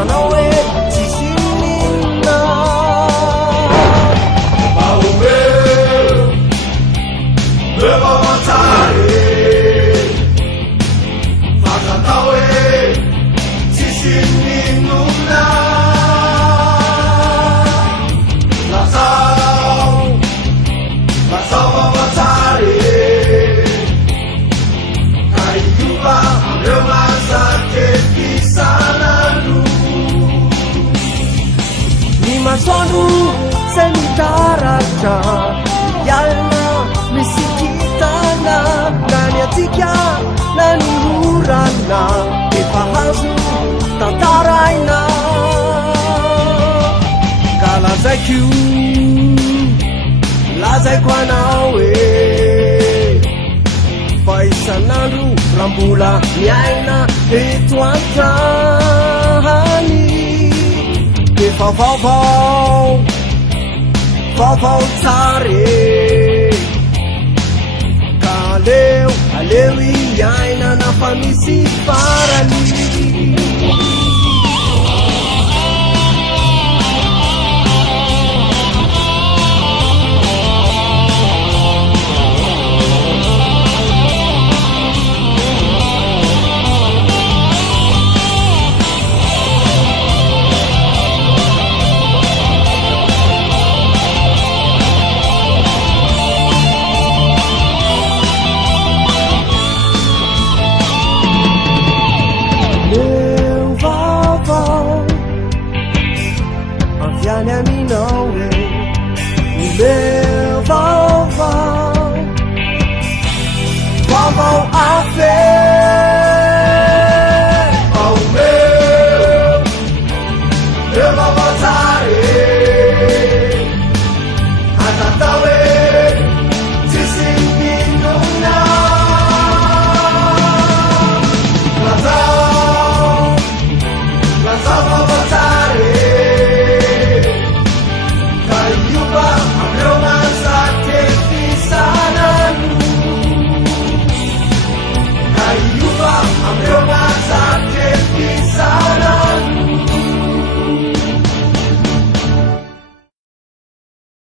manawe chisinina vaovao vaovao tsara fantatao hoe tsisy ninona lazao vaovao tsara ka iova amreo mazaky fisanandro ny masoandro zay mitaratra ialina misikitana na ny atsika na ny orana efa hazo tantaraina ka lazaiko lazaiko anao e fa isanandro rambola miaina eto an-trany efa vaovao vaovao tsara ka aleo iainana fa misy farany Viane aminao e o meu vaovao vaovao afe ao meu vaovao tsara antatao hoe tsisy ninona lazao vaovao tsara